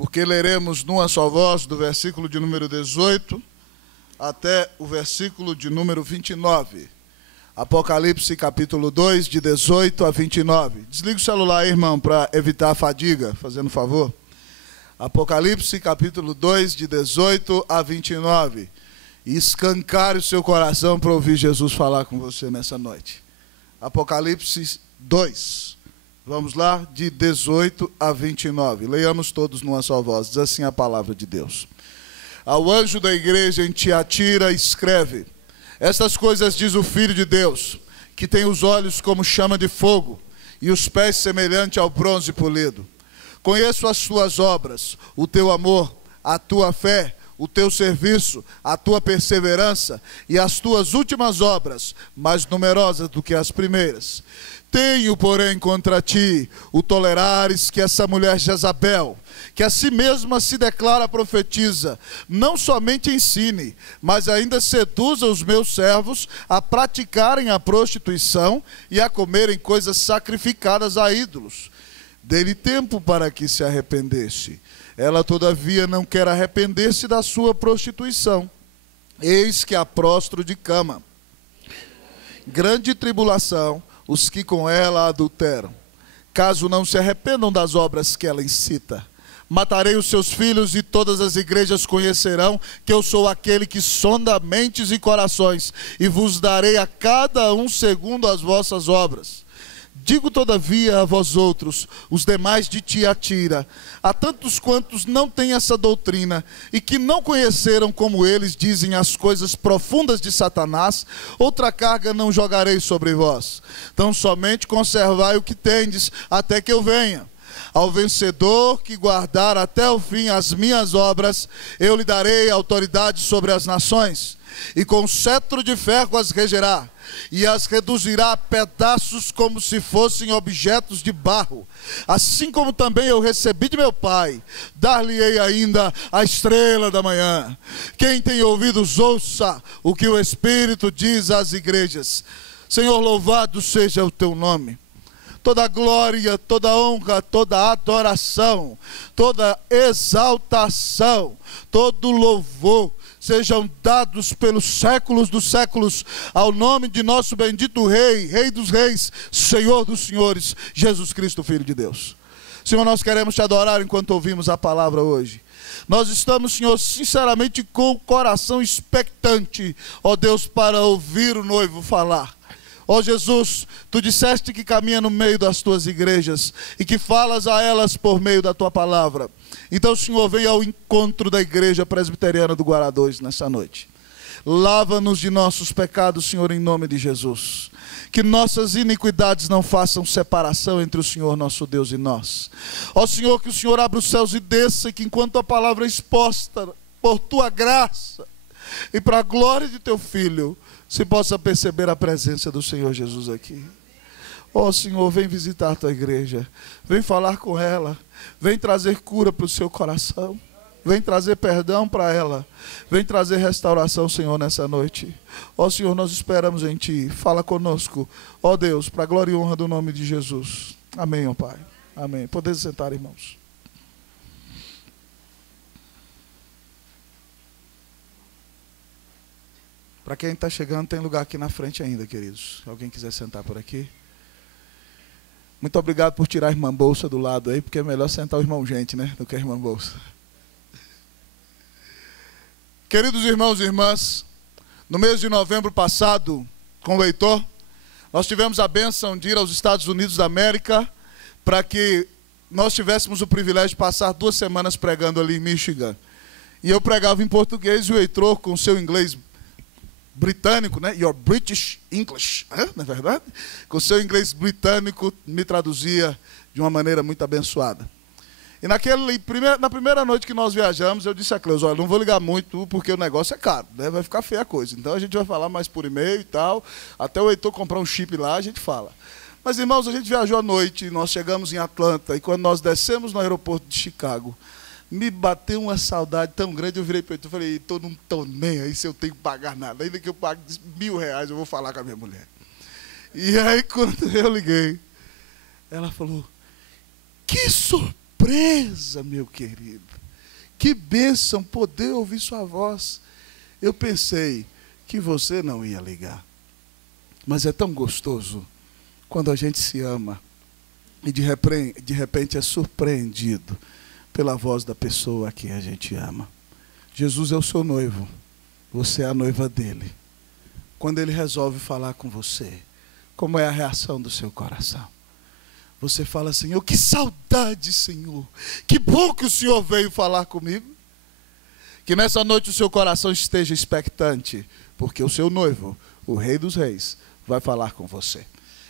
porque leremos numa só voz do versículo de número 18 até o versículo de número 29. Apocalipse capítulo 2, de 18 a 29. Desliga o celular aí, irmão, para evitar a fadiga, fazendo favor. Apocalipse capítulo 2, de 18 a 29. E escancare o seu coração para ouvir Jesus falar com você nessa noite. Apocalipse 2. Vamos lá, de 18 a 29. Leiamos todos numa só voz. Diz assim a palavra de Deus. Ao anjo da igreja em Tiatira escreve: estas coisas diz o Filho de Deus, que tem os olhos como chama de fogo e os pés semelhante ao bronze polido. Conheço as tuas obras, o teu amor, a tua fé, o teu serviço, a tua perseverança e as tuas últimas obras, mais numerosas do que as primeiras. Tenho, porém, contra ti o tolerares que essa mulher Jezabel, que a si mesma se declara profetiza, não somente ensine, mas ainda seduza os meus servos a praticarem a prostituição e a comerem coisas sacrificadas a ídolos. Dê-lhe tempo para que se arrependesse. Ela, todavia, não quer arrepender-se da sua prostituição. Eis que a prostro de cama. Grande tribulação os que com ela adulteram, caso não se arrependam das obras que ela incita. Matarei os seus filhos e todas as igrejas conhecerão que eu sou aquele que sonda mentes e corações, e vos darei a cada um segundo as vossas obras. Digo todavia a vós outros, os demais de Tiatira, a tantos quantos não têm essa doutrina, e que não conheceram como eles dizem as coisas profundas de Satanás, outra carga não jogarei sobre vós. Tão somente conservai o que tendes, até que eu venha. Ao vencedor que guardar até o fim as minhas obras, eu lhe darei autoridade sobre as nações, e com cetro de ferro as regerá, e as reduzirá a pedaços como se fossem objetos de barro. Assim como também eu recebi de meu Pai, dar-lhe-ei ainda a estrela da manhã. Quem tem ouvidos, ouça o que o Espírito diz às igrejas. Senhor, louvado seja o teu nome. Toda glória, toda honra, toda adoração, toda exaltação, todo louvor sejam dados pelos séculos dos séculos ao nome de nosso bendito Rei, Rei dos Reis, Senhor dos Senhores, Jesus Cristo, Filho de Deus. Senhor, nós queremos te adorar enquanto ouvimos a palavra hoje. Nós estamos, Senhor, sinceramente com o coração expectante, ó Deus, para ouvir o noivo falar. Ó Jesus, tu disseste que caminha no meio das tuas igrejas e que falas a elas por meio da tua palavra. Então, Senhor, venha ao encontro da igreja presbiteriana do Guará 2 nessa noite. Lava-nos de nossos pecados, Senhor, em nome de Jesus. Que nossas iniquidades não façam separação entre o Senhor nosso Deus e nós. Ó Senhor, que o Senhor abra os céus e desça, e que enquanto a palavra é exposta por tua graça e para a glória de teu Filho, se possa perceber a presença do Senhor Jesus aqui. Ó Senhor, vem visitar a tua igreja, vem falar com ela, vem trazer cura para o seu coração, vem trazer perdão para ela, vem trazer restauração, Senhor, nessa noite. Ó Senhor, nós esperamos em ti, fala conosco, ó Deus, para a glória e honra do nome de Jesus. Amém, ó Pai, amém. Podem sentar, irmãos. Para quem está chegando, tem lugar aqui na frente ainda, queridos. Se alguém quiser sentar por aqui. Muito obrigado por tirar a irmã Bolsa do lado aí, porque é melhor sentar o irmão gente, né, do que a irmã Bolsa. Queridos irmãos e irmãs, no mês de novembro passado, com o Heitor, nós tivemos a bênção de ir aos Estados Unidos da América, para que nós tivéssemos o privilégio de passar 2 semanas pregando ali em Michigan. E eu pregava em português e o Heitor, com seu inglês britânico, né? Your British English, não é verdade? Com seu inglês britânico, me traduzia de uma maneira muito abençoada. E na primeira noite que nós viajamos, eu disse a Cleusa, olha, não vou ligar muito, porque o negócio é caro, né? Vai ficar feia a coisa. Então a gente vai falar mais por e-mail e tal, até o Heitor comprar um chip lá, a gente fala. Mas, irmãos, a gente viajou à noite, nós chegamos em Atlanta, e quando nós descemos no aeroporto de Chicago, me bateu uma saudade tão grande, eu virei para ele e falei, Heitor, não estou nem aí se eu tenho que pagar nada, ainda que eu pague R$1.000, eu vou falar com a minha mulher. E aí, quando eu liguei, ela falou, que surpresa! surpresa, meu querido. Que bênção poder ouvir sua voz. Eu pensei que você não ia ligar. Mas é tão gostoso quando a gente se ama e de repente é surpreendido pela voz da pessoa a quem a gente ama. Jesus é o seu noivo, você é a noiva dele. Quando ele resolve falar com você, como é a reação do seu coração? Você fala: Senhor, que saudade, Senhor. Que bom que o Senhor veio falar comigo. Que nessa noite o seu coração esteja expectante, porque o seu noivo, o Rei dos Reis, vai falar com você.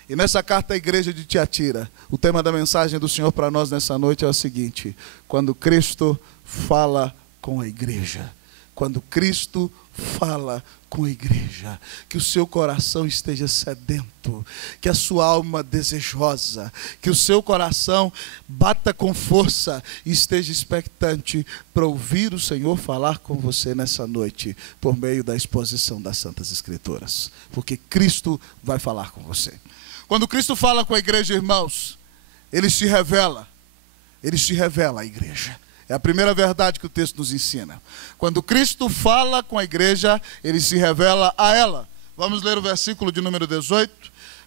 E nessa carta à igreja de Tiatira, o tema da mensagem do Senhor para nós nessa noite é o seguinte: quando Cristo fala com a igreja. Quando Cristo fala com a igreja, que o seu coração esteja sedento, que a sua alma desejosa, que o seu coração bata com força e esteja expectante para ouvir o Senhor falar com você nessa noite, por meio da exposição das Santas Escrituras, porque Cristo vai falar com você. Quando Cristo fala com a igreja, irmãos, Ele se revela à igreja. É a primeira verdade que o texto nos ensina. Quando Cristo fala com a igreja, Ele se revela a ela. Vamos ler o versículo de número 18.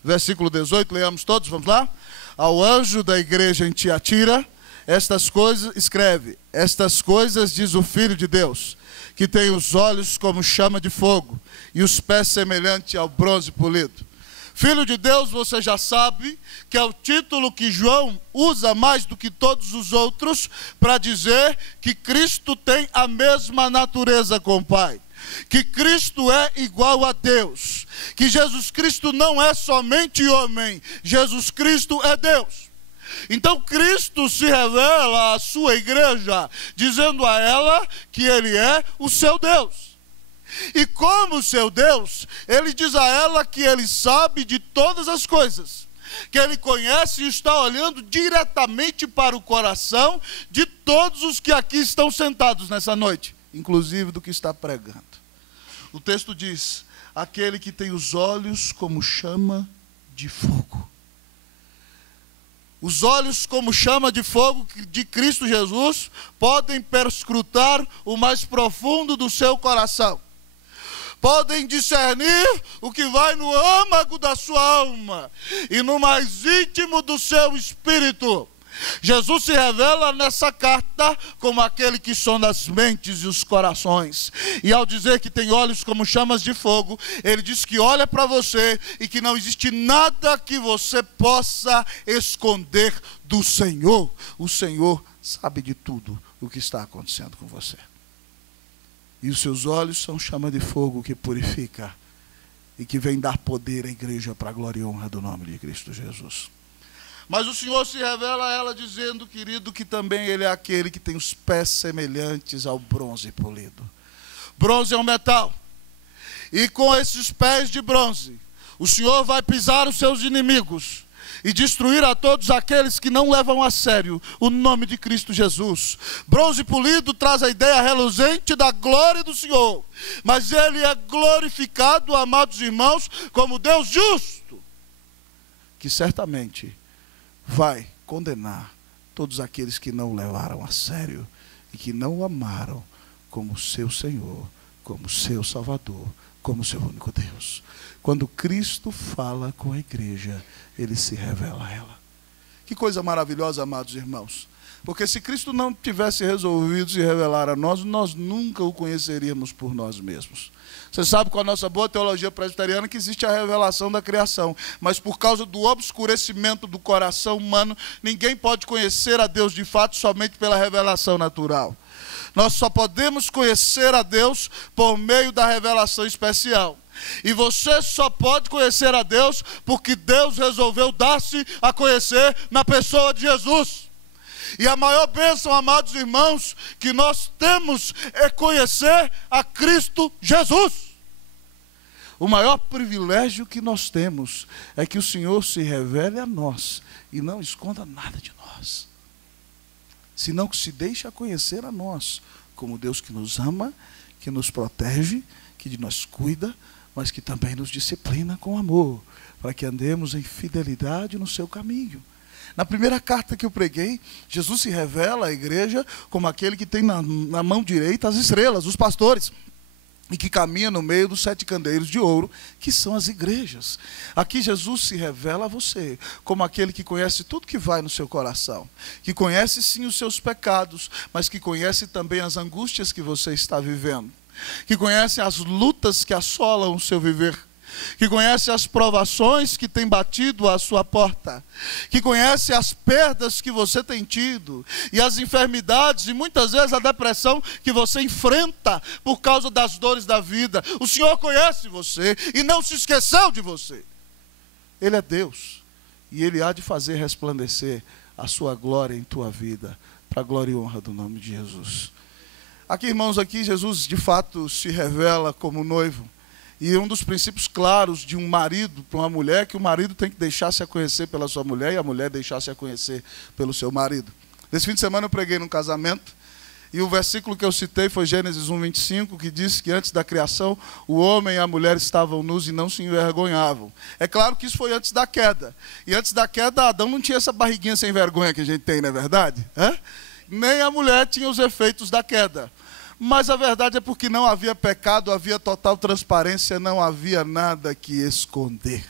Versículo 18, leamos todos, vamos lá? Ao anjo da igreja em Tiatira, estas coisas, escreve: estas coisas diz o Filho de Deus, que tem os olhos como chama de fogo e os pés semelhantes ao bronze polido. Filho de Deus, você já sabe que é o título que João usa mais do que todos os outros para dizer que Cristo tem a mesma natureza com o Pai, que Cristo é igual a Deus, que Jesus Cristo não é somente homem, Jesus Cristo é Deus. Então Cristo se revela à sua igreja, dizendo a ela que Ele é o seu Deus. E como seu Deus, Ele diz a ela que Ele sabe de todas as coisas, que Ele conhece e está olhando diretamente para o coração de todos os que aqui estão sentados nessa noite, inclusive do que está pregando. O texto diz: aquele que tem os olhos como chama de fogo. Os olhos como chama de fogo de Cristo Jesus podem perscrutar o mais profundo do seu coração. Podem discernir o que vai no âmago da sua alma e no mais íntimo do seu espírito. Jesus se revela nessa carta como aquele que sonda as mentes e os corações. E ao dizer que tem olhos como chamas de fogo, Ele diz que olha para você e que não existe nada que você possa esconder do Senhor. O Senhor sabe de tudo o que está acontecendo com você. E os seus olhos são chama de fogo que purifica e que vem dar poder à igreja para a glória e honra do nome de Cristo Jesus. Mas o Senhor se revela a ela dizendo, querido, que também Ele é aquele que tem os pés semelhantes ao bronze polido. Bronze é um metal. E com esses pés de bronze, o Senhor vai pisar os seus inimigos e destruir a todos aqueles que não levam a sério o nome de Cristo Jesus. Bronze polido traz a ideia reluzente da glória do Senhor, mas Ele é glorificado, amados irmãos, como Deus justo, que certamente vai condenar todos aqueles que não levaram a sério e que não o amaram como seu Senhor, como seu Salvador, como seu único Deus. Quando Cristo fala com a igreja, Ele se revela a ela. Que coisa maravilhosa, amados irmãos. Porque se Cristo não tivesse resolvido se revelar a nós, nós nunca o conheceríamos por nós mesmos. Você sabe, com a nossa boa teologia presbiteriana, que existe a revelação da criação. Mas por causa do obscurecimento do coração humano, ninguém pode conhecer a Deus de fato somente pela revelação natural. Nós só podemos conhecer a Deus por meio da revelação especial. E você só pode conhecer a Deus porque Deus resolveu dar-se a conhecer na pessoa de Jesus. E a maior bênção, amados irmãos, que nós temos é conhecer a Cristo Jesus. O maior privilégio que nós temos é que o Senhor se revele a nós e não esconda nada de nós, senão que se deixe a conhecer a nós como Deus que nos ama, que nos protege, que de nós cuida, mas que também nos disciplina com amor, para que andemos em fidelidade no seu caminho. Na primeira carta que eu preguei, Jesus se revela à igreja como aquele que tem na mão direita as estrelas, os pastores, e que caminha no meio dos 7 candeeiros de ouro, que são as igrejas. Aqui Jesus se revela a você como aquele que conhece tudo que vai no seu coração, que conhece sim os seus pecados, mas que conhece também as angústias que você está vivendo, que conhece as lutas que assolam o seu viver, que conhece as provações que têm batido à sua porta, que conhece as perdas que você tem tido, e as enfermidades, e muitas vezes a depressão que você enfrenta por causa das dores da vida. O Senhor conhece você e não se esqueceu de você. Ele é Deus, e Ele há de fazer resplandecer a sua glória em tua vida, para a glória e honra do nome de Jesus. Aqui, irmãos, aqui Jesus de fato se revela como noivo. E um dos princípios claros de um marido para uma mulher é que o marido tem que deixar-se a conhecer pela sua mulher e a mulher deixar-se a conhecer pelo seu marido. Nesse fim de semana eu preguei num casamento e o versículo que eu citei foi Gênesis 1:25, que diz que antes da criação o homem e a mulher estavam nus e não se envergonhavam. É claro que isso foi antes da queda. E antes da queda Adão não tinha essa barriguinha sem vergonha que a gente tem, não é verdade? Nem a mulher tinha os efeitos da queda. Mas a verdade é porque não havia pecado, havia total transparência, não havia nada que esconder.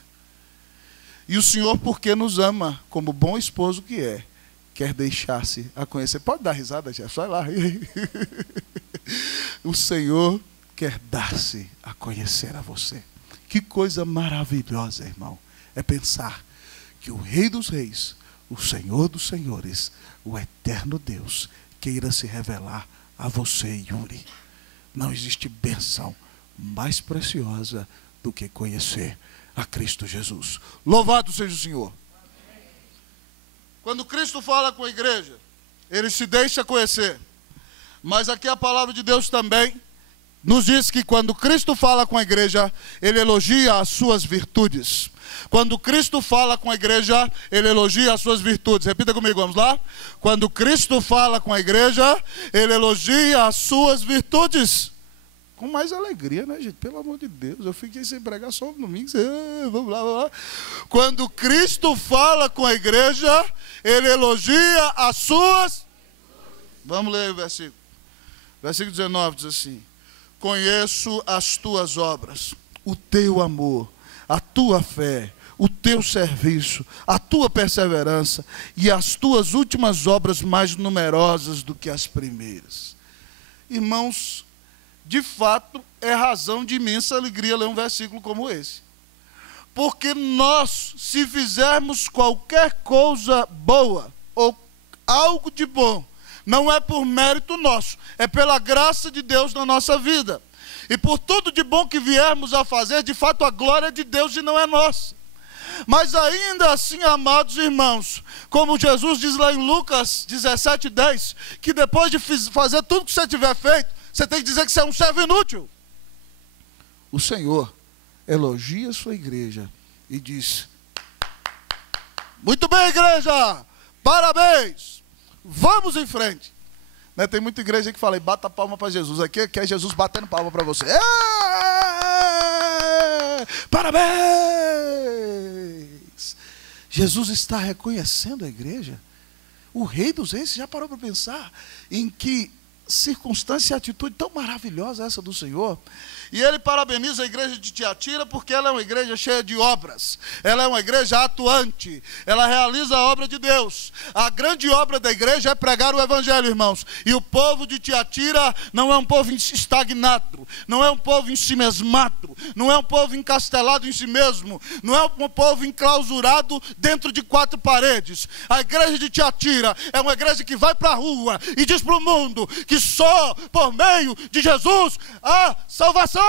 E o Senhor, porque nos ama, como bom esposo que é, quer deixar-se a conhecer. Pode dar risada, Jefferson, vai lá. O Senhor quer dar-se a conhecer a você. Que coisa maravilhosa, irmão, é pensar que o Rei dos Reis, o Senhor dos Senhores, o eterno Deus, queira se revelar a você, Yuri. Não existe bênção mais preciosa do que conhecer a Cristo Jesus. Louvado seja o Senhor. Quando Cristo fala com a igreja, Ele se deixa conhecer. Mas aqui a palavra de Deus também nos diz que quando Cristo fala com a igreja, Ele elogia as suas virtudes. Quando Cristo fala com a igreja, Ele elogia as suas virtudes. Repita comigo, vamos lá? Quando Cristo fala com a igreja, Ele elogia as suas virtudes. Com mais alegria, né, gente? Pelo amor de Deus, eu fiquei sem pregar só no domingo. Vamos lá, vamos lá. Quando Cristo fala com a igreja, Ele elogia as suas... Vamos ler o versículo. Versículo 19 diz assim: conheço as tuas obras, o teu amor, a tua fé, o teu serviço, a tua perseverança e as tuas últimas obras mais numerosas do que as primeiras. Irmãos, de fato, é razão de imensa alegria ler um versículo como esse. Porque nós, se fizermos qualquer coisa boa ou algo de bom, não é por mérito nosso, é pela graça de Deus na nossa vida. E por tudo de bom que viermos a fazer, de fato a glória é de Deus e não é nossa. Mas ainda assim, amados irmãos, como Jesus diz lá em Lucas 17:10, que depois de fazer tudo que você tiver feito, você tem que dizer que você é um servo inútil. O Senhor elogia a sua igreja e diz: muito bem, igreja, parabéns, vamos em frente. Né, tem muita igreja que fala, bata a palma para Jesus. Aqui é Jesus batendo palma para você. Parabéns! Jesus está reconhecendo a igreja. O Rei dos Reis, você já parou para pensar em que circunstância e atitude tão maravilhosa essa do Senhor? E Ele parabeniza a igreja de Tiatira porque ela é uma igreja cheia de obras. Ela é uma igreja atuante. Ela realiza a obra de Deus. A grande obra da igreja é pregar o evangelho, irmãos. E o povo de Tiatira não é um povo estagnado, não é um povo ensimesmado, não é um povo encastelado em si mesmo, não é um povo enclausurado dentro de 4 paredes. A igreja de Tiatira é uma igreja que vai para a rua e diz para o mundo que só por meio de Jesus há salvação.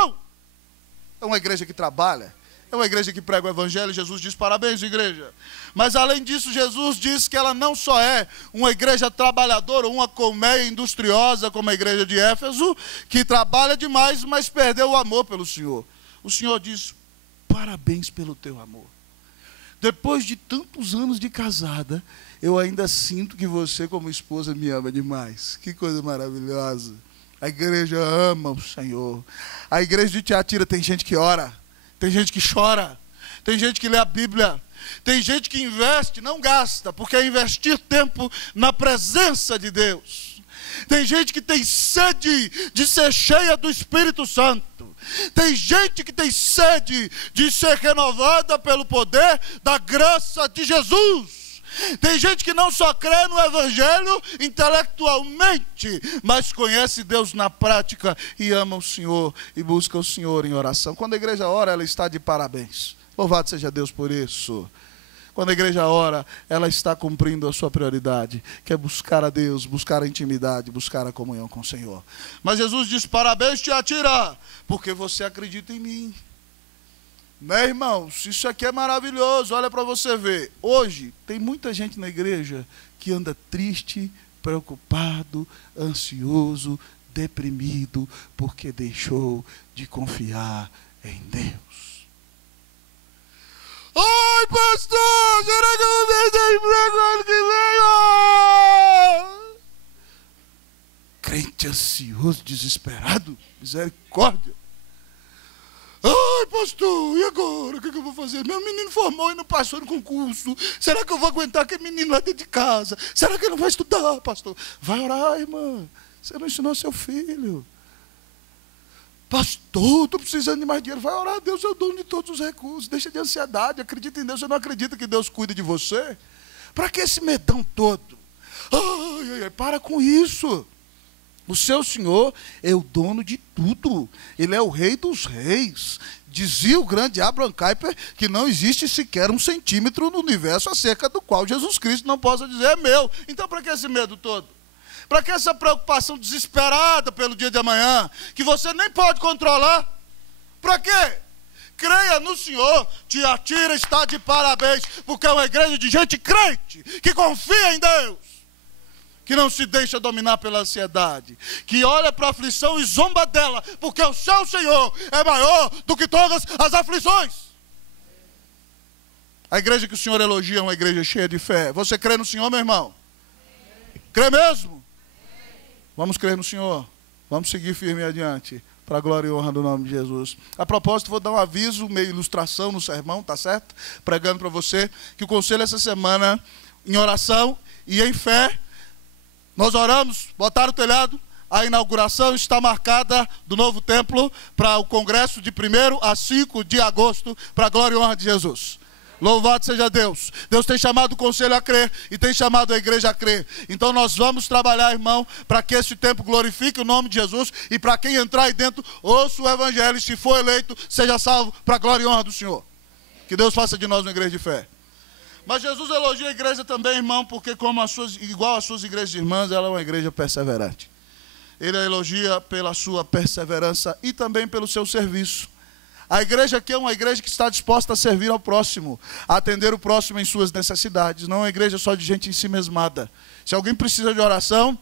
É uma igreja que trabalha, é uma igreja que prega o evangelho. Jesus diz: parabéns, igreja. Mas além disso, Jesus diz que ela não só é uma igreja trabalhadora, uma colmeia industriosa como a igreja de Éfeso, que trabalha demais, mas perdeu o amor pelo Senhor. O Senhor diz: parabéns pelo teu amor. Depois de tantos anos de casada, eu ainda sinto que você, como esposa, me ama demais. Que coisa maravilhosa. A igreja ama o Senhor. A igreja de Tiatira tem gente que ora, tem gente que chora, tem gente que lê a Bíblia, Tem gente que investe, não gasta, porque é investir tempo na presença de Deus. Tem gente que tem sede de ser cheia do Espírito Santo. Tem gente que tem sede de ser renovada pelo poder da graça de Jesus. Tem gente que não só crê no Evangelho intelectualmente, mas conhece Deus na prática e ama o Senhor e busca o Senhor em oração. Quando a igreja ora, ela está de parabéns. Louvado seja Deus por isso. Quando a igreja ora, ela está cumprindo a sua prioridade, que é buscar a Deus, buscar a intimidade, buscar a comunhão com o Senhor. Mas Jesus diz: parabéns, Tiatira, porque você acredita em mim. Né, irmãos? Isso aqui é maravilhoso. Olha para você ver. Hoje, tem muita gente na igreja que anda triste, preocupado, ansioso, deprimido, porque deixou de confiar em Deus. Ai, pastor, será que eu vou perder emprego ano que vem? Crente ansioso, desesperado, misericórdia. Ai, pastor, e agora? O que eu vou fazer? Meu menino formou e não passou no concurso. Será que eu vou aguentar aquele menino lá dentro de casa? Será que ele não vai estudar, pastor? Vai orar, irmã. Você não ensinou seu filho. Pastor, estou precisando de mais dinheiro. Vai orar, Deus é o dono de todos os recursos. Deixa de ansiedade, acredita em Deus. Você não acredita que Deus cuida de você? Para que esse medão todo? Ai, para com isso. O seu Senhor é o dono de tudo. Ele é o rei dos reis. Dizia o grande Abraham Kuyper que não existe sequer 1 centímetro no universo acerca do qual Jesus Cristo não possa dizer é meu. Então para que esse medo todo? Para que essa preocupação desesperada pelo dia de amanhã, que você nem pode controlar? Para quê? Creia no Senhor. Tiatira está de parabéns, porque é uma igreja de gente crente, que confia em Deus, que não se deixa dominar pela ansiedade, que olha para a aflição e zomba dela, porque o seu Senhor é maior do que todas as aflições. A igreja que o Senhor elogia é uma igreja cheia de fé. Você crê no Senhor, meu irmão? Crê mesmo? Vamos crer no Senhor. Vamos seguir firme adiante, para a glória e honra do nome de Jesus. A propósito, vou dar um aviso, meio ilustração no sermão, tá certo? Pregando para você, que o conselho essa semana, em oração e em fé, nós oramos, botaram o telhado, a inauguração está marcada do novo templo para o congresso de 1º a 5 de agosto, para a glória e honra de Jesus. Louvado seja Deus. Deus tem chamado o conselho a crer e tem chamado a igreja a crer. Então nós vamos trabalhar, irmão, para que esse tempo glorifique o nome de Jesus e para quem entrar aí dentro, ouça o evangelho e se for eleito, seja salvo para a glória e honra do Senhor. Que Deus faça de nós uma igreja de fé. Mas Jesus elogia a igreja também, irmão, porque igual às suas igrejas irmãs, ela é uma igreja perseverante. Ele a elogia pela sua perseverança e também pelo seu serviço. A igreja aqui é uma igreja que está disposta a servir ao próximo, a atender o próximo em suas necessidades. Não é uma igreja só de gente ensimesmada. Se alguém precisa de oração,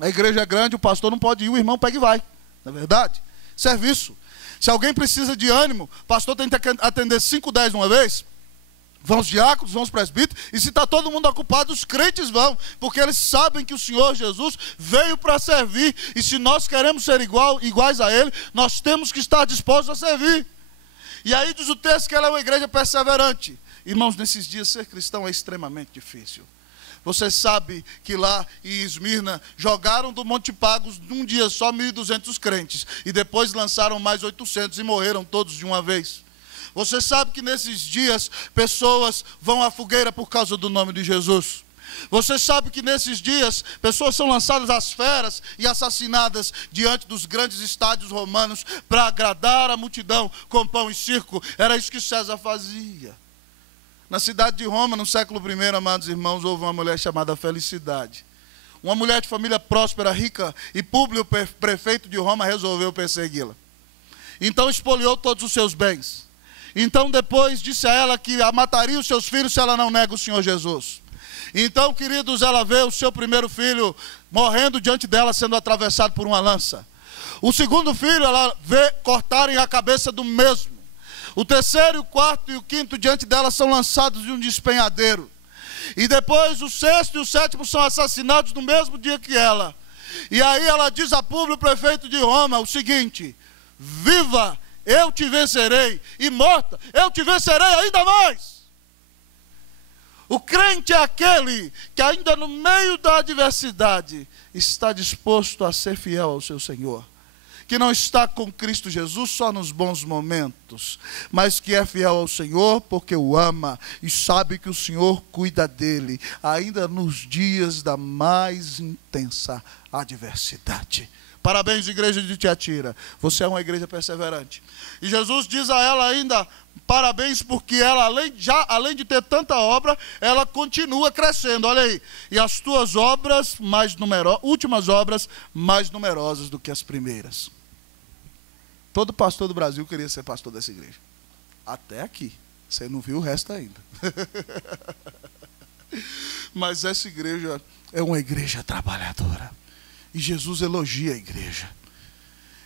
a igreja é grande, o pastor não pode ir, o irmão pega e vai. Não é verdade? Serviço. Se alguém precisa de ânimo, o pastor tem que atender 5, 10 uma vez. Vão os diáconos, vão os presbíteros, e se está todo mundo ocupado, os crentes vão, porque eles sabem que o Senhor Jesus veio para servir, e se nós queremos ser iguais a Ele, nós temos que estar dispostos a servir. E aí diz o texto que ela é uma igreja perseverante. Irmãos, nesses dias ser cristão é extremamente difícil. Você sabe que lá em Esmirna jogaram do Monte Pagos num dia só 1.200 crentes, e depois lançaram mais 800 e morreram todos de uma vez. Você sabe que nesses dias pessoas vão à fogueira por causa do nome de Jesus. Você sabe que nesses dias pessoas são lançadas às feras e assassinadas diante dos grandes estádios romanos para agradar a multidão com pão e circo. Era isso que César fazia. Na cidade de Roma, no século I, amados irmãos, houve uma mulher chamada Felicidade. Uma mulher de família próspera, rica, e Públio, prefeito de Roma, resolveu persegui-la. Então expoliou todos os seus bens. Então depois disse a ela que a mataria os seus filhos se ela não nega o Senhor Jesus. Então, queridos, ela vê o seu primeiro filho morrendo diante dela, sendo atravessado por uma lança. O segundo filho, ela vê cortarem a cabeça do mesmo. O terceiro, o quarto e o quinto diante dela são lançados de um despenhadeiro. E depois o sexto e o sétimo são assassinados no mesmo dia que ela. E aí ela diz a Públio, prefeito de Roma, o seguinte: viva, eu te vencerei, e morta, eu te vencerei ainda mais. O crente é aquele que ainda no meio da adversidade está disposto a ser fiel ao seu Senhor. Que não está com Cristo Jesus só nos bons momentos, mas que é fiel ao Senhor porque o ama e sabe que o Senhor cuida dele, ainda nos dias da mais intensa adversidade. Parabéns, igreja de Tiatira, você é uma igreja perseverante. E Jesus diz a ela ainda, parabéns, porque ela, além de ter tanta obra, ela continua crescendo, olha aí. E as tuas obras, últimas obras, mais numerosas do que as primeiras. Todo pastor do Brasil queria ser pastor dessa igreja. Até aqui. Você não viu o resto ainda. Mas essa igreja é uma igreja trabalhadora. E Jesus elogia a igreja.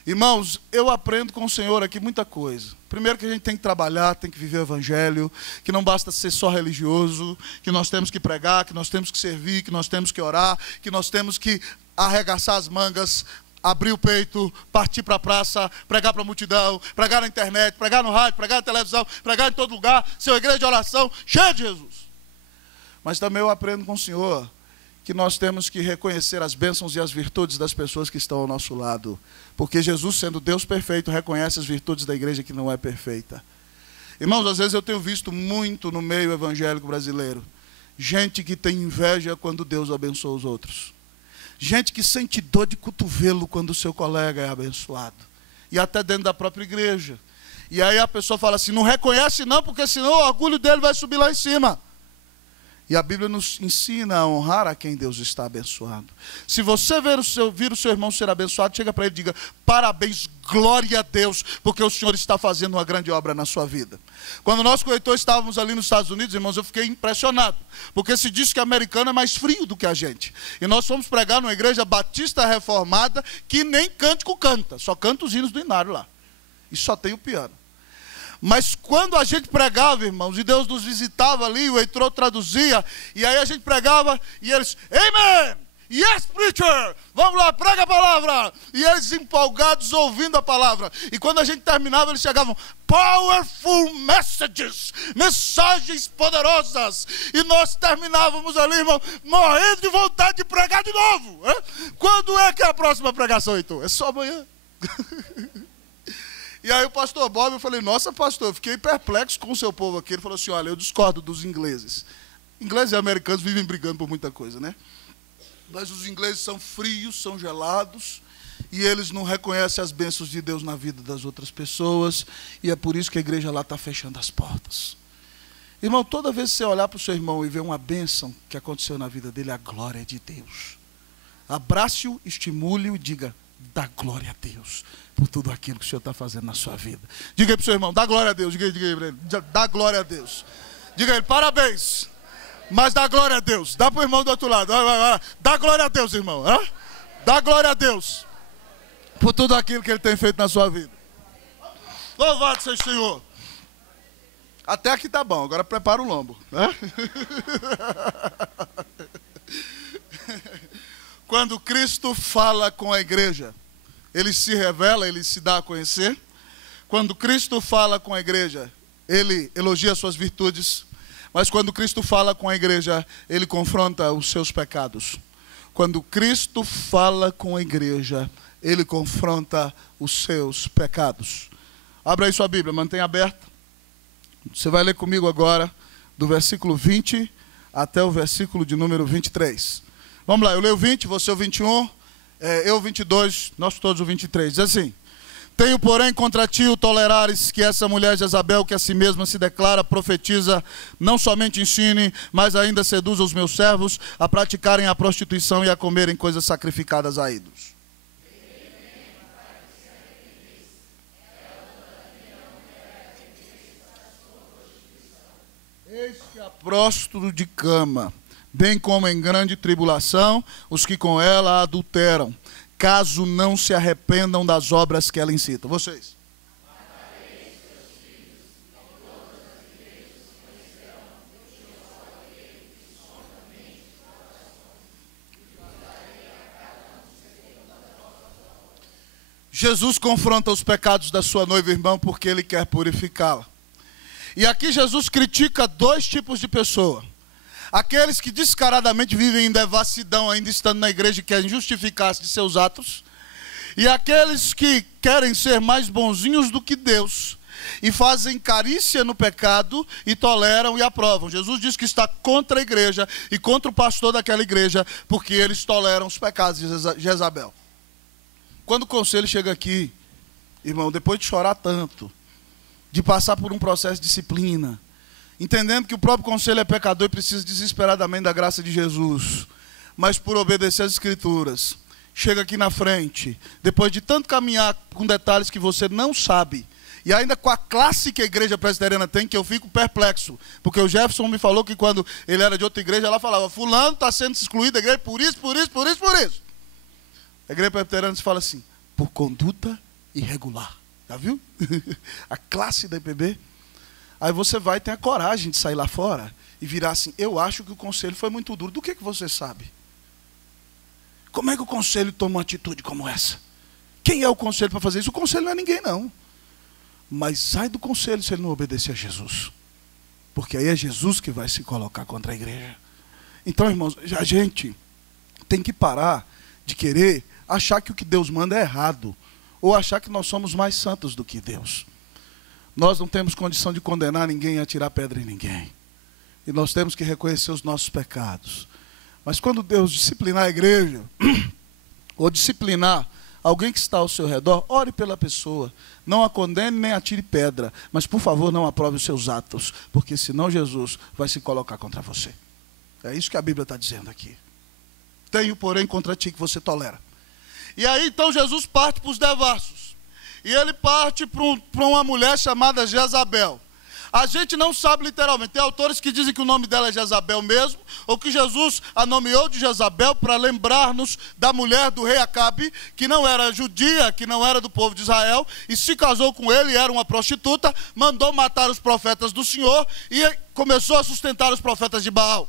Irmãos, eu aprendo com o Senhor aqui muita coisa. Primeiro que a gente tem que trabalhar, tem que viver o evangelho, que não basta ser só religioso, que nós temos que pregar, que nós temos que servir, que nós temos que orar, que nós temos que arregaçar as mangas, abrir o peito, partir para a praça, pregar para a multidão, pregar na internet, pregar no rádio, pregar na televisão, pregar em todo lugar, ser uma igreja de oração, cheia de Jesus. Mas também eu aprendo com o Senhor que nós temos que reconhecer as bênçãos e as virtudes das pessoas que estão ao nosso lado. Porque Jesus, sendo Deus perfeito, reconhece as virtudes da igreja que não é perfeita. Irmãos, às vezes eu tenho visto muito no meio evangélico brasileiro, gente que tem inveja quando Deus abençoa os outros. Gente que sente dor de cotovelo quando o seu colega é abençoado. E até dentro da própria igreja. E aí a pessoa fala assim, não reconhece não, porque senão o orgulho dele vai subir lá em cima. E a Bíblia nos ensina a honrar a quem Deus está abençoando. Se você vir o seu irmão ser abençoado, chega para ele e diga, parabéns, glória a Deus, porque o Senhor está fazendo uma grande obra na sua vida. Quando nós com o Heitor estávamos ali nos Estados Unidos, irmãos, eu fiquei impressionado. Porque se diz que americano é mais frio do que a gente. E nós fomos pregar numa igreja batista reformada que nem cântico canta, só canta os hinos do inário lá. E só tem o piano. Mas quando a gente pregava, irmãos, e Deus nos visitava ali, o Heitor traduzia, e aí a gente pregava, e eles, Amen! Yes, preacher! Vamos lá, prega a palavra! E eles empolgados ouvindo a palavra. E quando a gente terminava, eles chegavam, powerful messages, mensagens poderosas. E nós terminávamos ali, irmão, morrendo de vontade de pregar de novo. Quando é que é a próxima pregação, Heitor? É só amanhã. E aí o pastor Bob, eu falei, nossa pastor, eu fiquei perplexo com o seu povo aqui. Ele falou assim, olha, eu discordo dos ingleses. Ingleses e americanos vivem brigando por muita coisa, né? Mas os ingleses são frios, são gelados, e eles não reconhecem as bênçãos de Deus na vida das outras pessoas, e é por isso que a igreja lá está fechando as portas. Irmão, toda vez que você olhar para o seu irmão e ver uma bênção que aconteceu na vida dele, a glória é de Deus. Abrace-o, estimule-o e diga, dá glória a Deus por tudo aquilo que o Senhor está fazendo na sua vida. Diga aí para o seu irmão, dá glória a Deus. Diga aí para ele, dá glória a Deus. Diga aí, parabéns. Mas dá glória a Deus. Dá para o irmão do outro lado. Vai. Dá glória a Deus, irmão. Dá glória a Deus por tudo aquilo que Ele tem feito na sua vida. Louvado seja o Senhor. Até aqui tá bom. Agora prepara o lombo. Quando Cristo fala com a igreja, Ele se revela, Ele se dá a conhecer. Quando Cristo fala com a igreja, Ele elogia suas virtudes. Mas quando Cristo fala com a igreja, Ele confronta os seus pecados. Quando Cristo fala com a igreja, Ele confronta os seus pecados. Abra aí sua Bíblia, mantenha aberta. Você vai ler comigo agora, do versículo 20 até o versículo de número 23. Vamos lá, eu leio o 20, você o 21, eu o 22, nós todos o 23. Diz assim, tenho, porém, contra ti o tolerares que essa mulher Jezabel, que a si mesma se declara, profetiza, não somente ensine, mas ainda seduza os meus servos a praticarem a prostituição e a comerem coisas sacrificadas a ídolos. Eis que a próstito de cama, bem como em grande tribulação, os que com ela adulteram, caso não se arrependam das obras que ela incita. Vocês. Jesus confronta os pecados da sua noiva, irmão, porque Ele quer purificá-la. E aqui Jesus critica dois tipos de pessoa. aqueles que descaradamente vivem em devassidão, ainda estando na igreja, e querem justificar-se de seus atos, e aqueles que querem ser mais bonzinhos do que Deus, e fazem carícia no pecado, e toleram e aprovam. Jesus diz que está contra a igreja, e contra o pastor daquela igreja, porque eles toleram os pecados de Jezabel. Quando o conselho chega aqui, irmão, depois de chorar tanto, de passar por um processo de disciplina, entendendo que o próprio conselho é pecador e precisa desesperadamente da graça de Jesus, mas por obedecer às Escrituras, chega aqui na frente, depois de tanto caminhar com detalhes que você não sabe, e ainda com a classe que a igreja presbiteriana tem, que eu fico perplexo, porque o Jefferson me falou que quando ele era de outra igreja, ela falava, fulano está sendo excluído da igreja por isso, por isso, por isso, por isso. A igreja presbiteriana se fala assim, por conduta irregular. Já viu? A classe da IPB. Aí você vai e tem a coragem de sair lá fora e virar assim, eu acho que o conselho foi muito duro. Do que você sabe? Como é que o conselho toma uma atitude como essa? Quem é o conselho para fazer isso? O conselho não é ninguém, não. Mas sai do conselho se ele não obedecer a Jesus. Porque aí é Jesus que vai se colocar contra a igreja. Então, irmãos, a gente tem que parar de querer achar que o que Deus manda é errado. Ou achar que nós somos mais santos do que Deus. Nós não temos condição de condenar ninguém e atirar pedra em ninguém. E nós temos que reconhecer os nossos pecados. Mas quando Deus disciplinar a igreja, ou disciplinar alguém que está ao seu redor, ore pela pessoa. Não a condene nem atire pedra. Mas, por favor, não aprove os seus atos. Porque senão Jesus vai se colocar contra você. É isso que a Bíblia está dizendo aqui. Tenho, porém, contra ti que você tolera. E aí, então, Jesus parte para os devassos. E ele parte para uma mulher chamada Jezabel. A gente não sabe literalmente. Tem autores que dizem que o nome dela é Jezabel mesmo, ou que Jesus a nomeou de Jezabel para lembrar-nos da mulher do rei Acabe, que não era judia, que não era do povo de Israel, e se casou com ele, era uma prostituta, mandou matar os profetas do Senhor e começou a sustentar os profetas de Baal.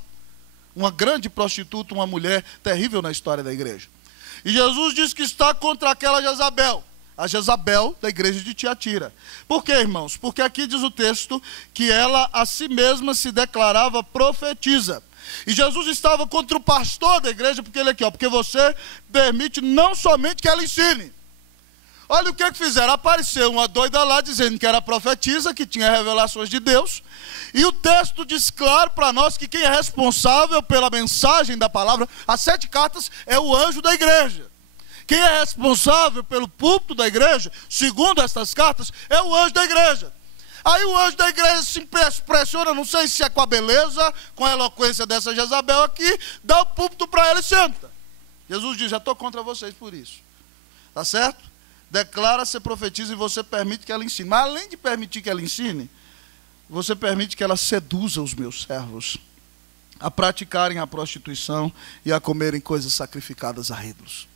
Uma grande prostituta, uma mulher terrível na história da igreja. E Jesus diz que está contra aquela Jezabel, a Jezabel da igreja de Tiatira. Por quê, irmãos? Porque aqui diz o texto que ela a si mesma se declarava profetisa. E Jesus estava contra o pastor da igreja, porque ele aqui, ó, porque você permite não somente que ela ensine. Olha o que fizeram, apareceu uma doida lá dizendo que era profetisa, que tinha revelações de Deus, e o texto diz claro para nós que quem é responsável pela mensagem da palavra, as 7 cartas, é o anjo da igreja. Quem é responsável pelo púlpito da igreja, segundo estas cartas, é o anjo da igreja. Aí o anjo da igreja se impressiona, não sei se é com a beleza, com a eloquência dessa Jezabel aqui, dá o púlpito para ela e senta. Jesus diz, já estou contra vocês por isso. Tá certo? Declara ser profetiza e você permite que ela ensine. Mas além de permitir que ela ensine, você permite que ela seduza os meus servos a praticarem a prostituição e a comerem coisas sacrificadas a ídolos.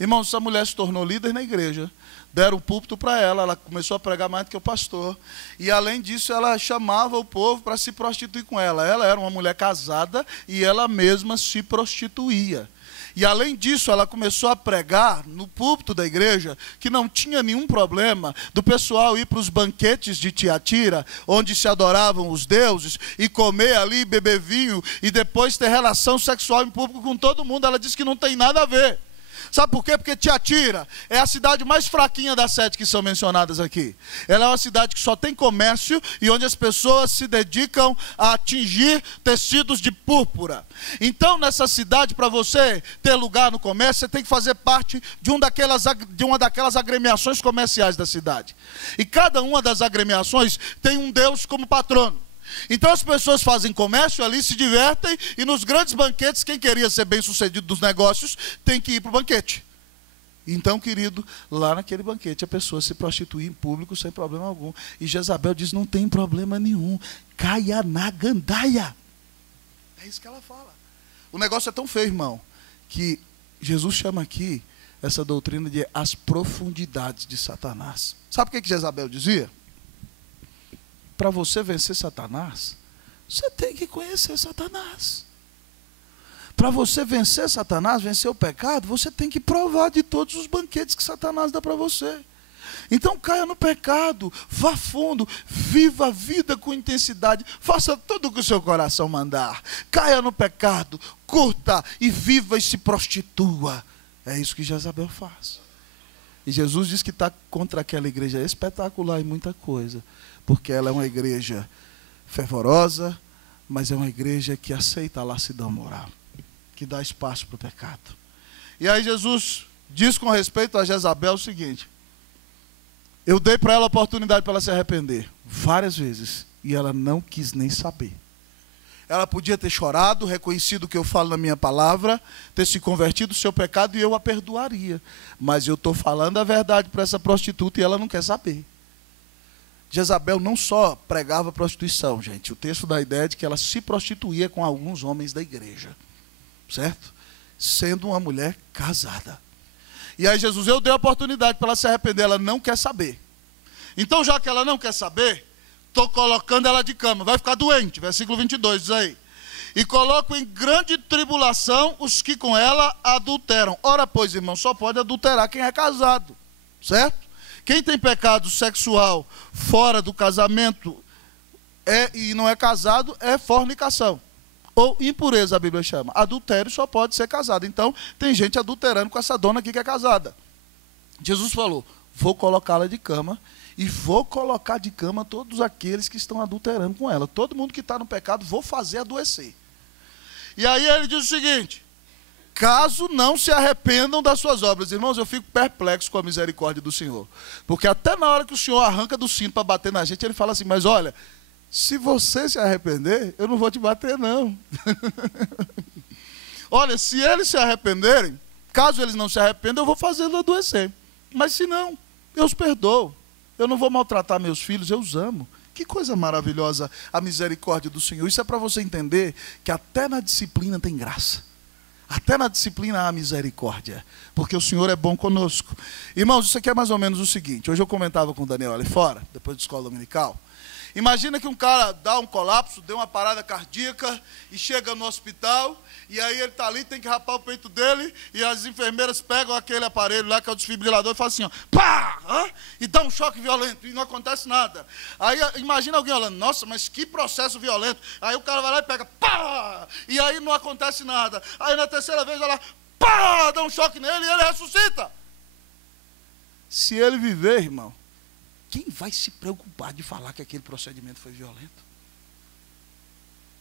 Irmãos, essa mulher se tornou líder na igreja, deram o púlpito para ela, ela começou a pregar mais do que o pastor, e além disso ela chamava o povo para se prostituir com ela. Ela era uma mulher casada e ela mesma se prostituía. E além disso, ela começou a pregar no púlpito da igreja que não tinha nenhum problema do pessoal ir para os banquetes de Tiatira, onde se adoravam os deuses, e comer ali, beber vinho, e depois ter relação sexual em público com todo mundo. Ela disse que não tem nada a ver. Sabe por quê? Porque Tiatira é a cidade mais fraquinha das 7 que são mencionadas aqui. Ela é uma cidade que só tem comércio e onde as pessoas se dedicam a tingir tecidos de púrpura. Então, nessa cidade, para você ter lugar no comércio, você tem que fazer parte de uma daquelas agremiações comerciais da cidade. E cada uma das agremiações tem um deus como patrono. Então as pessoas fazem comércio ali, se divertem, e nos grandes banquetes, quem queria ser bem sucedido dos negócios, tem que ir para o banquete. Então, querido, lá naquele banquete a pessoa se prostituía em público sem problema algum. E Jezabel diz, não tem problema nenhum, caia na gandaia. É isso que ela fala. O negócio é tão feio, irmão, que Jesus chama aqui essa doutrina de as profundidades de Satanás. Sabe o que Jezabel dizia? Para você vencer Satanás, você tem que conhecer Satanás. Para você vencer Satanás, vencer o pecado, você tem que provar de todos os banquetes que Satanás dá para você. Então caia no pecado, vá fundo, viva a vida com intensidade, faça tudo o que o seu coração mandar. Caia no pecado, curta e viva e se prostitua. É isso que Jezabel faz. E Jesus diz que está contra aquela igreja espetacular em muita coisa, porque ela é uma igreja fervorosa, mas é uma igreja que aceita a lassidão moral, que dá espaço para o pecado. E aí Jesus diz com respeito a Jezabel o seguinte: eu dei para ela a oportunidade para ela se arrepender várias vezes, e ela não quis nem saber. Ela podia ter chorado, reconhecido o que eu falo na minha palavra, ter se convertido do seu pecado e eu a perdoaria. Mas eu estou falando a verdade para essa prostituta e ela não quer saber. Jezabel não só pregava prostituição, gente. O texto dá a ideia de que ela se prostituía com alguns homens da igreja, certo? Sendo uma mulher casada. E aí Jesus, eu dei a oportunidade para ela se arrepender, ela não quer saber. Então, já que ela não quer saber, estou colocando ela de cama, vai ficar doente, versículo 22, diz aí. E coloco em grande tribulação os que com ela adulteram. Ora, pois, irmão, só pode adulterar quem é casado, certo? Quem tem pecado sexual fora do casamento e não é casado, é fornicação. Ou impureza, a Bíblia chama. Adultério só pode ser casado. Então, tem gente adulterando com essa dona aqui que é casada. Jesus falou, vou colocá-la de cama e vou colocar de cama todos aqueles que estão adulterando com ela. Todo mundo que está no pecado, vou fazer adoecer. E aí ele diz o seguinte: caso não se arrependam das suas obras. Irmãos, eu fico perplexo com a misericórdia do Senhor. Porque até na hora que o Senhor arranca do cinto para bater na gente, ele fala assim, mas olha, se você se arrepender, eu não vou te bater não. Olha, se eles se arrependerem, caso eles não se arrependam, eu vou fazê-los adoecer. Mas se não, eu os perdoo. Eu não vou maltratar meus filhos, eu os amo. Que coisa maravilhosa a misericórdia do Senhor. Isso é para você entender que até na disciplina tem graça. Até na disciplina há misericórdia, porque o Senhor é bom conosco. Irmãos, isso aqui é mais ou menos o seguinte. Hoje eu comentava com o Daniel ali fora, depois da escola dominical. Imagina que um cara dá um colapso, deu uma parada cardíaca e chega no hospital, e aí ele está ali, tem que rapar o peito dele, e as enfermeiras pegam aquele aparelho lá, que é o desfibrilador, e fazem assim, ó, pá! E dá um choque violento, e não acontece nada. Aí imagina alguém olhando, nossa, mas que processo violento. Aí o cara vai lá e pega, pá! E aí não acontece nada. Aí na terceira vez, ela, pá! Dá um choque nele e ele ressuscita. Se ele viver, irmão, quem vai se preocupar de falar que aquele procedimento foi violento?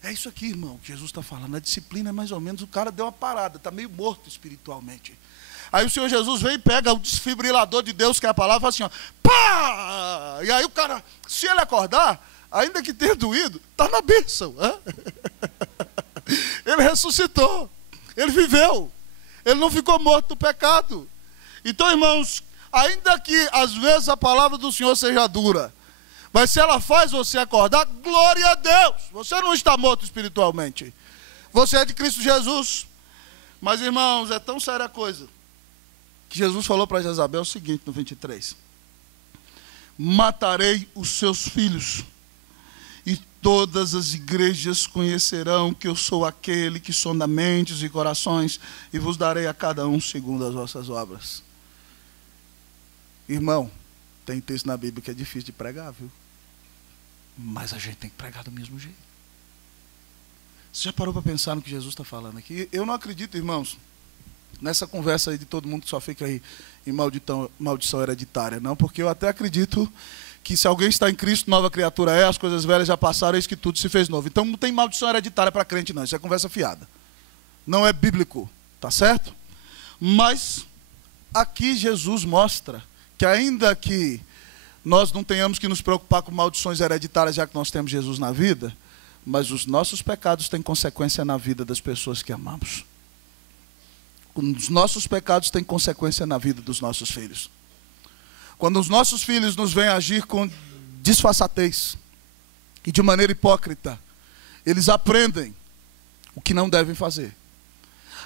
É isso aqui, irmão, que Jesus está falando. A disciplina é mais ou menos, o cara deu uma parada, está meio morto espiritualmente. Aí o Senhor Jesus vem e pega o desfibrilador de Deus, que é a palavra, e fala assim, ó, pá! E aí o cara, se ele acordar, ainda que tenha doído, está na bênção. Ele ressuscitou, ele viveu, ele não ficou morto do pecado. Então, irmãos, ainda que às vezes a palavra do Senhor seja dura, mas se ela faz você acordar, glória a Deus. Você não está morto espiritualmente. Você é de Cristo Jesus. Mas, irmãos, é tão séria a coisa que Jesus falou para Jezabel o seguinte no 23. Matarei os seus filhos, e todas as igrejas conhecerão que eu sou aquele que sonda mentes e corações, e vos darei a cada um segundo as vossas obras. Irmão, tem texto na Bíblia que é difícil de pregar, viu? Mas a gente tem que pregar do mesmo jeito. Você já parou para pensar no que Jesus está falando aqui? Eu não acredito, irmãos, nessa conversa aí de todo mundo que só fica aí em maldição hereditária, não, porque eu até acredito que se alguém está em Cristo, nova criatura é, as coisas velhas já passaram, eis que tudo se fez novo. Então não tem maldição hereditária para crente, não, isso é conversa fiada. Não é bíblico, tá certo? Mas aqui Jesus mostra que ainda que nós não tenhamos que nos preocupar com maldições hereditárias, já que nós temos Jesus na vida, mas os nossos pecados têm consequência na vida das pessoas que amamos. Os nossos pecados têm consequência na vida dos nossos filhos. Quando os nossos filhos nos veem agir com disfarçatez e de maneira hipócrita, eles aprendem o que não devem fazer.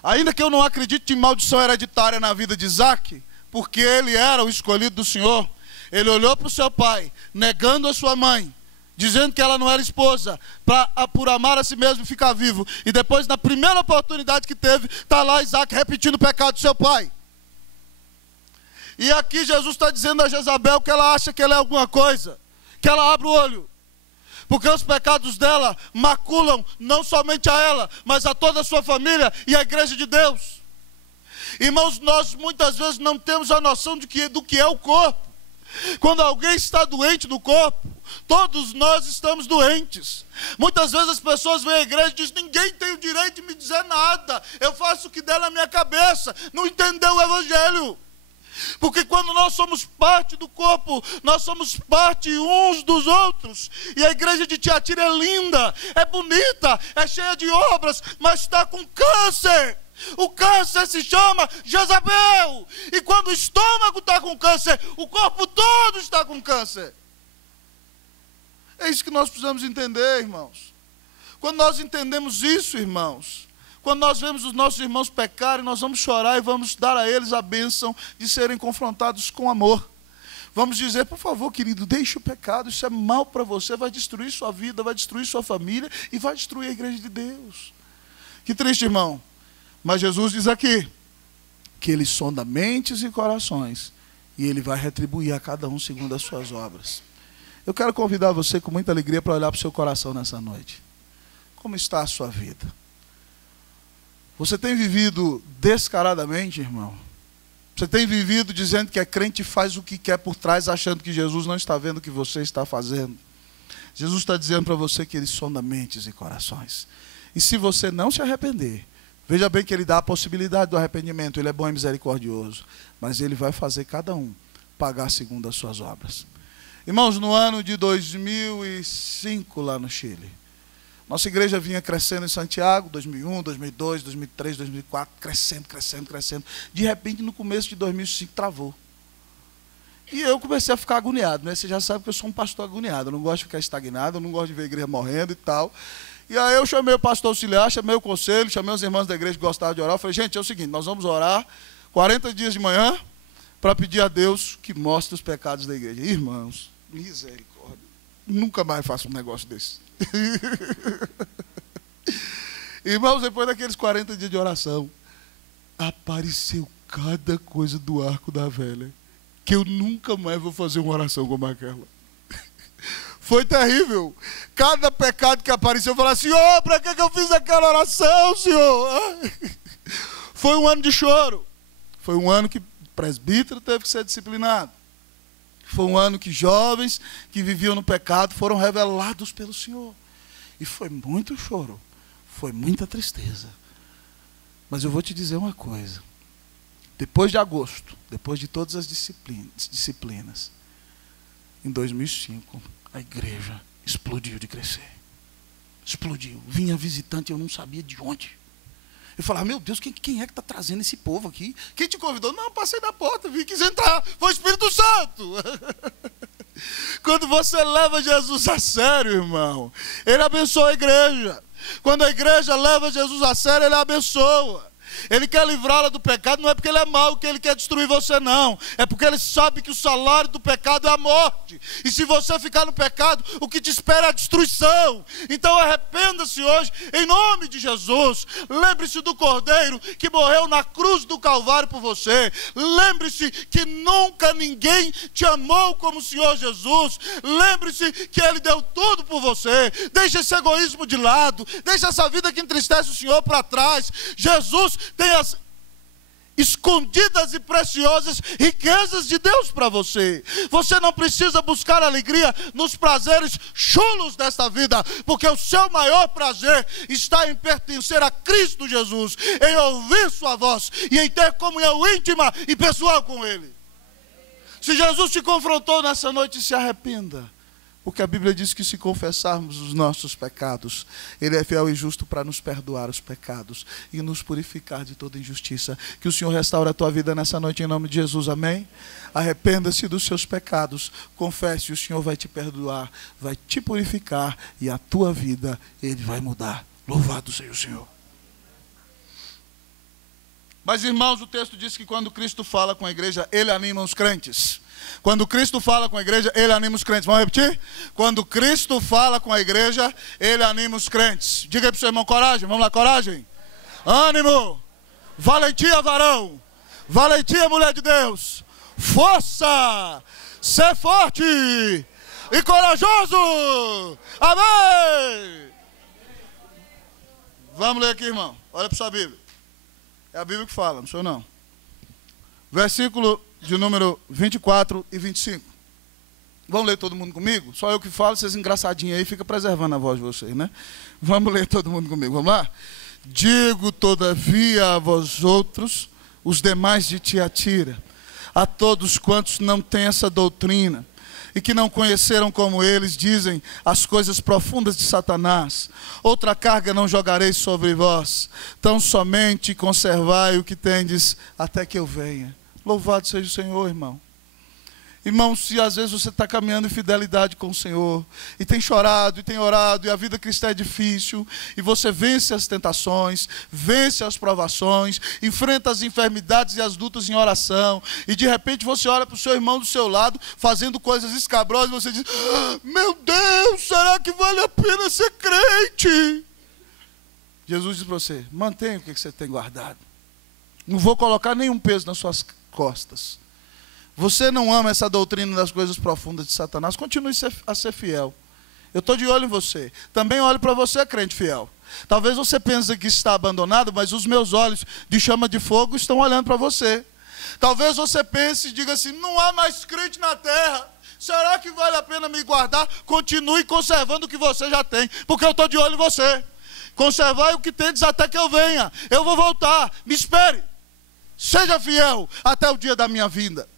Ainda que eu não acredite em maldição hereditária na vida de Isaac, porque ele era o escolhido do Senhor, ele olhou para o seu pai, negando a sua mãe, dizendo que ela não era esposa, por amar a si mesmo e ficar vivo. E depois, na primeira oportunidade que teve, está lá Isaac repetindo o pecado do seu pai. E aqui Jesus está dizendo a Jezabel que ela acha que ela é alguma coisa, que ela abre o olho, porque os pecados dela maculam não somente a ela, mas a toda a sua família e a igreja de Deus. Irmãos, nós muitas vezes não temos a noção do que é o corpo. Quando alguém está doente no corpo, todos nós estamos doentes. Muitas vezes as pessoas vêm à igreja e dizem: ninguém tem o direito de me dizer nada, eu faço o que der na minha cabeça. Não entendeu o evangelho. Porque quando nós somos parte do corpo, nós somos parte uns dos outros. E a igreja de Tiatira é linda, é bonita, é cheia de obras, mas está com câncer. O câncer se chama Jezabel. E quando o estômago está com câncer, o corpo todo está com câncer. É isso que nós precisamos entender, irmãos. Quando nós entendemos isso, irmãos, quando nós vemos os nossos irmãos pecarem, nós vamos chorar e vamos dar a eles a bênção de serem confrontados com amor. Vamos dizer: por favor, querido, deixe o pecado, isso é mal para você, vai destruir sua vida, vai destruir sua família e vai destruir a igreja de Deus. Que triste, irmão. Mas Jesus diz aqui que Ele sonda mentes e corações e Ele vai retribuir a cada um segundo as suas obras. Eu quero convidar você com muita alegria para olhar para o seu coração nessa noite. Como está a sua vida? Você tem vivido descaradamente, irmão? Você tem vivido dizendo que é crente e faz o que quer por trás, achando que Jesus não está vendo o que você está fazendo? Jesus está dizendo para você que Ele sonda mentes e corações. E se você não se arrepender, veja bem que Ele dá a possibilidade do arrependimento. Ele é bom e misericordioso. Mas Ele vai fazer cada um pagar segundo as suas obras. Irmãos, no ano de 2005, lá no Chile, nossa igreja vinha crescendo em Santiago, 2001, 2002, 2003, 2004, crescendo. De repente, no começo de 2005, travou. E eu comecei a ficar agoniado, né? Você já sabe que eu sou um pastor agoniado. Eu não gosto de ficar estagnado, eu não gosto de ver a igreja morrendo e tal. E aí eu chamei o pastor auxiliar, chamei o conselho, chamei os irmãos da igreja que gostavam de orar. Eu falei: gente, é o seguinte, nós vamos orar 40 dias de manhã para pedir a Deus que mostre os pecados da igreja. Irmãos, misericórdia, nunca mais faço um negócio desse. Irmãos, depois daqueles 40 dias de oração, apareceu cada coisa do arco da velha, que eu nunca mais vou fazer uma oração como aquela. Foi terrível. Cada pecado que apareceu, eu falava: Senhor, para que eu fiz aquela oração, Senhor? Foi um ano de choro. Foi um ano que o presbítero teve que ser disciplinado. Foi um ano que jovens que viviam no pecado foram revelados pelo Senhor. E foi muito choro. Foi muita tristeza. Mas eu vou te dizer uma coisa. Depois de agosto, depois de todas as disciplinas, em 2005, a igreja explodiu de crescer. Explodiu. Vinha visitante, eu não sabia de onde. Eu falava: meu Deus, quem é que está trazendo esse povo aqui? Quem te convidou? Não, passei na porta, vim, quis entrar. Foi o Espírito Santo. Quando você leva Jesus a sério, irmão, Ele abençoa a igreja. Quando a igreja leva Jesus a sério, Ele abençoa. Ele quer livrá-la do pecado, não é porque Ele é mau que Ele quer destruir você, não. É porque Ele sabe que o salário do pecado é a morte. E se você ficar no pecado, o que te espera é a destruição. Então arrependa-se hoje, em nome de Jesus. Lembre-se do Cordeiro que morreu na cruz do Calvário por você. Lembre-se que nunca ninguém te amou como o Senhor Jesus. Lembre-se que Ele deu tudo por você. Deixe esse egoísmo de lado. Deixe essa vida que entristece o Senhor para trás. Jesus tem as escondidas e preciosas riquezas de Deus para você. Você não precisa buscar alegria nos prazeres chulos desta vida, porque o seu maior prazer está em pertencer a Cristo Jesus, em ouvir sua voz e em ter comunhão íntima e pessoal com Ele. Se Jesus te confrontou nessa noite, se arrependa. Porque a Bíblia diz que se confessarmos os nossos pecados, Ele é fiel e justo para nos perdoar os pecados e nos purificar de toda injustiça. Que o Senhor restaure a tua vida nessa noite em nome de Jesus, amém? Arrependa-se dos seus pecados, confesse, o Senhor vai te perdoar, vai te purificar e a tua vida Ele vai mudar. Louvado seja o Senhor. Mas, irmãos, o texto diz que quando Cristo fala com a igreja, Ele anima os crentes. Quando Cristo fala com a igreja, Ele anima os crentes. Vamos repetir? Quando Cristo fala com a igreja, Ele anima os crentes. Diga aí para o seu irmão: coragem. Vamos lá, coragem. Ânimo. Valentia, varão. Valentia, mulher de Deus. força, ser forte e corajoso. Amém. Vamos ler aqui, irmão. Olha para sua Bíblia. É a Bíblia que fala, não sou eu não. Versículo de número 24 e 25. Vamos ler todo mundo comigo? Só eu que falo, vocês engraçadinhos aí, fica preservando a voz de vocês, né? Vamos ler todo mundo comigo, vamos lá? Digo, todavia, a vós outros, os demais de Tiatira, a todos quantos não têm essa doutrina, e que não conheceram como eles, dizem as coisas profundas de Satanás. Outra carga não jogarei sobre vós, tão somente conservai o que tendes até que eu venha. Louvado seja o Senhor, irmão. Irmão, se às vezes você está caminhando em fidelidade com o Senhor, e tem chorado, e tem orado, e a vida cristã é difícil, e você vence as tentações, vence as provações, enfrenta as enfermidades e as lutas em oração, e de repente você olha para o seu irmão do seu lado, fazendo coisas escabrosas, e você diz, meu Deus, será que vale a pena ser crente? Jesus diz para você, mantenha o que você tem guardado. Não vou colocar nenhum peso nas suas costas. Você não ama essa doutrina das coisas profundas de Satanás, continue a ser fiel. Eu estou de olho em você. Também olho para você, crente fiel. Talvez você pense que está abandonado, mas os meus olhos de chama de fogo estão olhando para você. Talvez você pense e diga assim, não há mais crente na terra. Será que vale a pena me guardar? Continue conservando o que você já tem, porque eu estou de olho em você. Conservai o que tendes até que eu venha. Eu vou voltar, me espere. Seja fiel até o dia da minha vinda.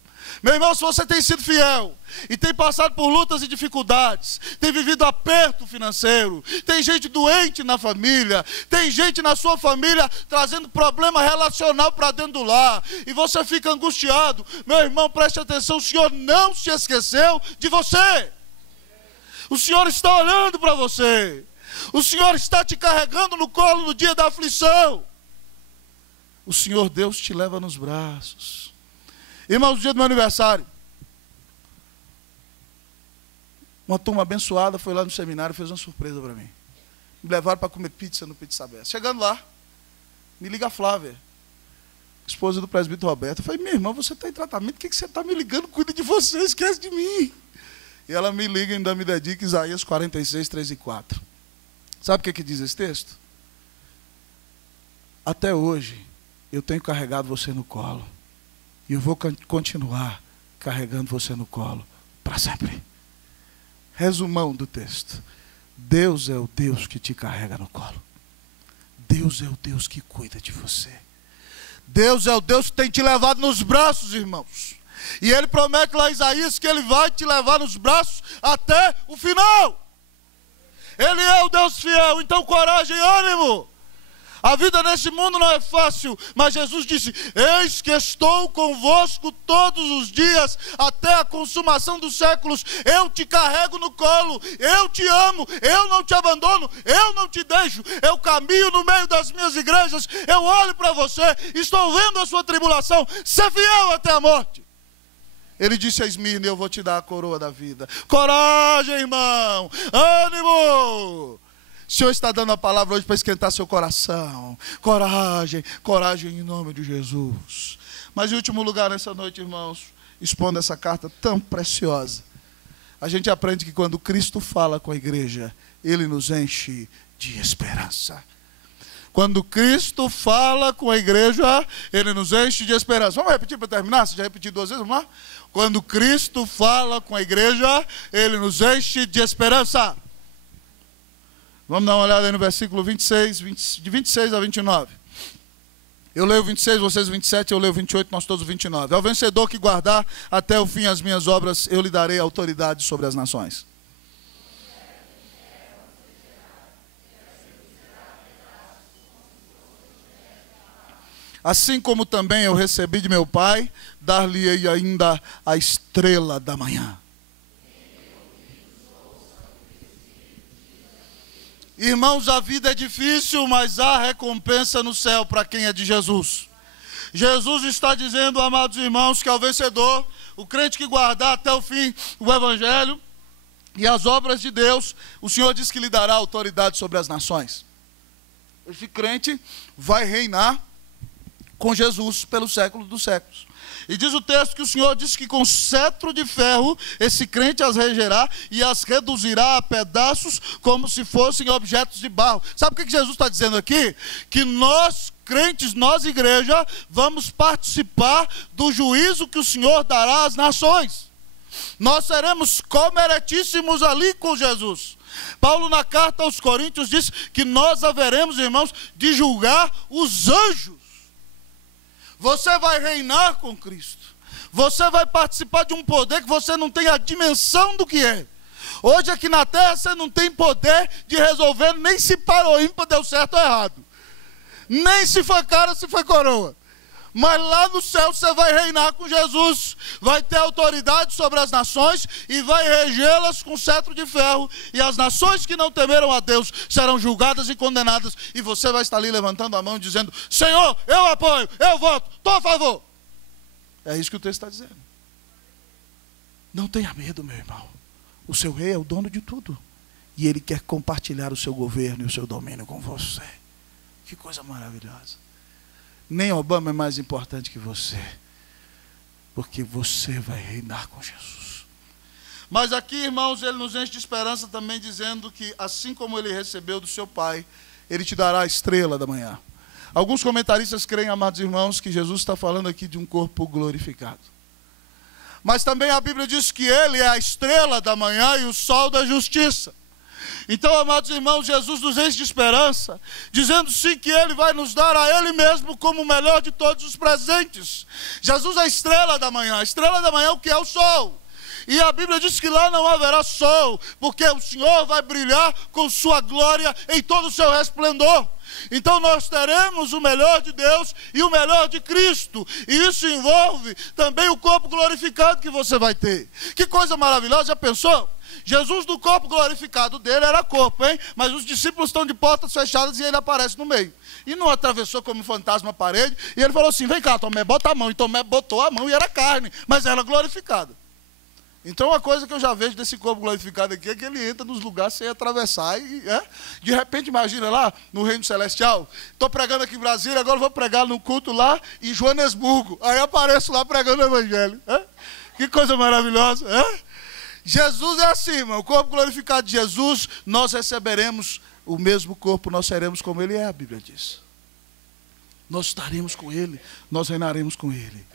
Meu irmão, se você tem sido fiel e tem passado por lutas e dificuldades, tem vivido aperto financeiro, tem gente doente na família, tem gente na sua família trazendo problema relacional para dentro do lar, e você fica angustiado, meu irmão, preste atenção, o Senhor não se esqueceu de você. O Senhor está olhando para você. O Senhor está te carregando no colo no dia da aflição. O Senhor Deus te leva nos braços. Irmãos, no dia do meu aniversário, uma turma abençoada foi lá no seminário e fez uma surpresa para mim. Me levaram para comer pizza no Pizza Bessa. Chegando lá, me liga a Flávia, esposa do presbítero Roberto. Eu falei, minha irmã, você está em tratamento, por que você está me ligando? Cuida de você, esquece de mim. E ela me liga e ainda me dedica Isaías 46, 3 e 4. Sabe o que diz esse texto? Até hoje, eu tenho carregado você no colo. E eu vou continuar carregando você no colo para sempre. Resumão do texto. Deus é o Deus que te carrega no colo. Deus é o Deus que cuida de você. Deus é o Deus que tem te levado nos braços, irmãos. E Ele promete lá em Isaías que Ele vai te levar nos braços até o final. Ele é o Deus fiel, então coragem e ânimo. A vida nesse mundo não é fácil, mas Jesus disse, eis que estou convosco todos os dias, até a consumação dos séculos. Eu te carrego no colo, eu te amo, eu não te abandono, eu não te deixo. Eu caminho no meio das minhas igrejas, eu olho para você, estou vendo a sua tribulação, ser fiel até a morte. Ele disse a Esmirna, eu vou te dar a coroa da vida. Coragem, irmão, ânimo. O Senhor está dando a palavra hoje para esquentar seu coração. Coragem, coragem em nome de Jesus. Mas em último lugar nessa noite, irmãos, expondo essa carta tão preciosa, a gente aprende que quando Cristo fala com a igreja, Ele nos enche de esperança. Quando Cristo fala com a igreja, Ele nos enche de esperança. Vamos repetir para terminar? Você já repetiu 2 vezes? Vamos lá? Quando Cristo fala com a igreja, Ele nos enche de esperança. Vamos dar uma olhada aí no versículo 26, de 26 a 29. Eu leio 26, vocês 27, eu leio 28, nós todos 29. Ao vencedor que guardar até o fim as minhas obras, eu lhe darei autoridade sobre as nações. Assim como também eu recebi de meu Pai, dar-lhe ainda a estrela da manhã. Irmãos, a vida é difícil, mas há recompensa no céu para quem é de Jesus. Jesus está dizendo, amados irmãos, que ao vencedor, o crente que guardar até o fim o Evangelho e as obras de Deus, o Senhor diz que lhe dará autoridade sobre as nações. Esse crente vai reinar com Jesus pelo século dos séculos. E diz o texto que o Senhor disse que com cetro de ferro esse crente as regerá e as reduzirá a pedaços como se fossem objetos de barro. Sabe o que Jesus está dizendo aqui? Que nós, crentes, nós, igreja, vamos participar do juízo que o Senhor dará às nações. Nós seremos comeretíssimos ali com Jesus. Paulo, na carta aos Coríntios, diz que nós haveremos, irmãos, de julgar os anjos. Você vai reinar com Cristo. Você vai participar de um poder que você não tem a dimensão do que é. Hoje aqui na terra você não tem poder de resolver nem se para ou ímpar deu certo ou errado. Nem se foi cara, se foi coroa. Mas lá no céu você vai reinar com Jesus, vai ter autoridade sobre as nações e vai regê-las com cetro de ferro, e as nações que não temeram a Deus serão julgadas e condenadas, e você vai estar ali levantando a mão e dizendo: Senhor, eu apoio, eu voto, estou a favor. É isso que o texto está dizendo. Não tenha medo, meu irmão. O seu rei é o dono de tudo, e ele quer compartilhar o seu governo e o seu domínio com você. Que coisa maravilhosa. Nem Obama é mais importante que você, porque você vai reinar com Jesus. Mas aqui, irmãos, ele nos enche de esperança também, dizendo que assim como ele recebeu do seu Pai, ele te dará a estrela da manhã. Alguns comentaristas creem, amados irmãos, que Jesus está falando aqui de um corpo glorificado. Mas também a Bíblia diz que ele é a estrela da manhã e o sol da justiça. Então, amados irmãos, Jesus nos enche de esperança, dizendo sim que ele vai nos dar a ele mesmo como o melhor de todos os presentes. Jesus é a estrela da manhã. A estrela da manhã é o que é o sol. E a Bíblia diz que lá não haverá sol, porque o Senhor vai brilhar com sua glória em todo o seu resplendor. Então nós teremos o melhor de Deus e o melhor de Cristo. E isso envolve também o corpo glorificado que você vai ter. Que coisa maravilhosa, já pensou? Jesus, no corpo glorificado dele, era corpo, hein? Mas os discípulos estão de portas fechadas e ele aparece no meio. E não atravessou como um fantasma a parede. E ele falou assim: vem cá, Tomé, bota a mão. E Tomé botou a mão e era carne, mas era glorificada. Então, uma coisa que eu já vejo desse corpo glorificado aqui é que ele entra nos lugares sem atravessar. E, de repente, imagina lá no Reino Celestial. Estou pregando aqui em Brasília, agora vou pregar no culto lá em Joanesburgo. Aí apareço lá pregando o Evangelho. Que coisa maravilhosa. Jesus é assim, irmão. O corpo glorificado de Jesus, nós receberemos o mesmo corpo, nós seremos como ele é, a Bíblia diz. Nós estaremos com ele, nós reinaremos com ele.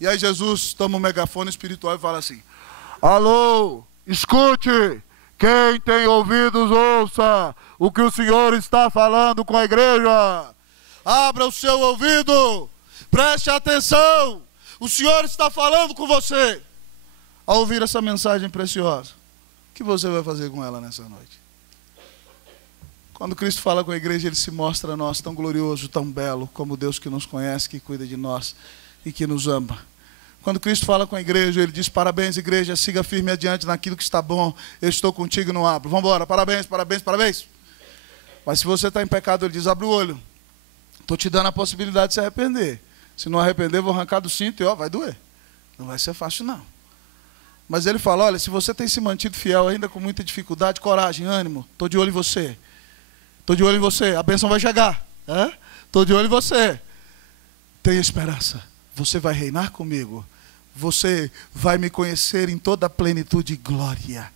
E aí Jesus toma um megafone espiritual e fala assim: alô, escute, quem tem ouvidos ouça o que o Senhor está falando com a igreja. Abra o seu ouvido, preste atenção, o Senhor está falando com você. Ao ouvir essa mensagem preciosa, o que você vai fazer com ela nessa noite? Quando Cristo fala com a igreja, ele se mostra a nós tão glorioso, tão belo, como Deus que nos conhece, que cuida de nós e que nos ama. Quando Cristo fala com a igreja, ele diz: parabéns, igreja, siga firme adiante naquilo que está bom, eu estou contigo e não abro. Vamos embora, parabéns, parabéns, parabéns. Mas se você está em pecado, ele diz: abre o olho, estou te dando a possibilidade de se arrepender. Se não arrepender, vou arrancar do cinto e vai doer. Não vai ser fácil não. Mas ele fala: olha, se você tem se mantido fiel ainda com muita dificuldade, coragem, ânimo, estou de olho em você. Estou de olho em você, a bênção vai chegar. Estou de olho em você. Tenha esperança, você vai reinar comigo. Você vai me conhecer em toda a plenitude e glória.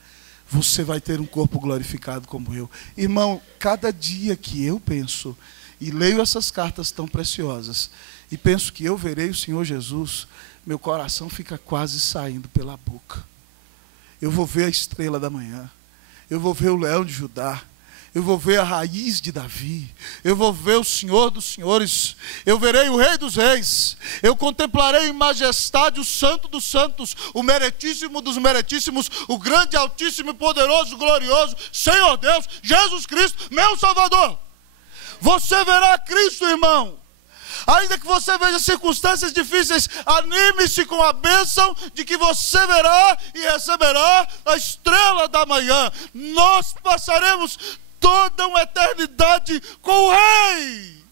Você vai ter um corpo glorificado como eu. Irmão, cada dia que eu penso e leio essas cartas tão preciosas e penso que eu verei o Senhor Jesus, meu coração fica quase saindo pela boca. Eu vou ver a estrela da manhã. Eu vou ver o leão de Judá. Eu vou ver a raiz de Davi. Eu vou ver o Senhor dos senhores. Eu verei o Rei dos reis. Eu contemplarei em majestade o Santo dos santos, o meretíssimo dos meretíssimos, o grande, altíssimo, poderoso, glorioso Senhor Deus, Jesus Cristo, meu Salvador. Você verá Cristo, irmão. Ainda que você veja circunstâncias difíceis, anime-se com a bênção de que você verá e receberá a estrela da manhã. Nós passaremos toda uma eternidade com o Rei.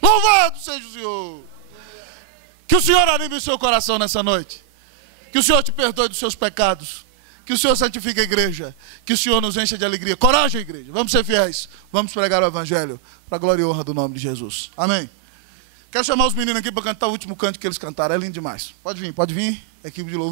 Louvado seja o Senhor. Que o Senhor anime o seu coração nessa noite. Que o Senhor te perdoe dos seus pecados. Que o Senhor santifique a igreja. Que o Senhor nos encha de alegria. Coragem, igreja. Vamos ser fiéis. Vamos pregar o Evangelho para a glória e honra do nome de Jesus. Amém. Quero chamar os meninos aqui para cantar o último canto que eles cantaram. É lindo demais. Pode vir, equipe de louvor.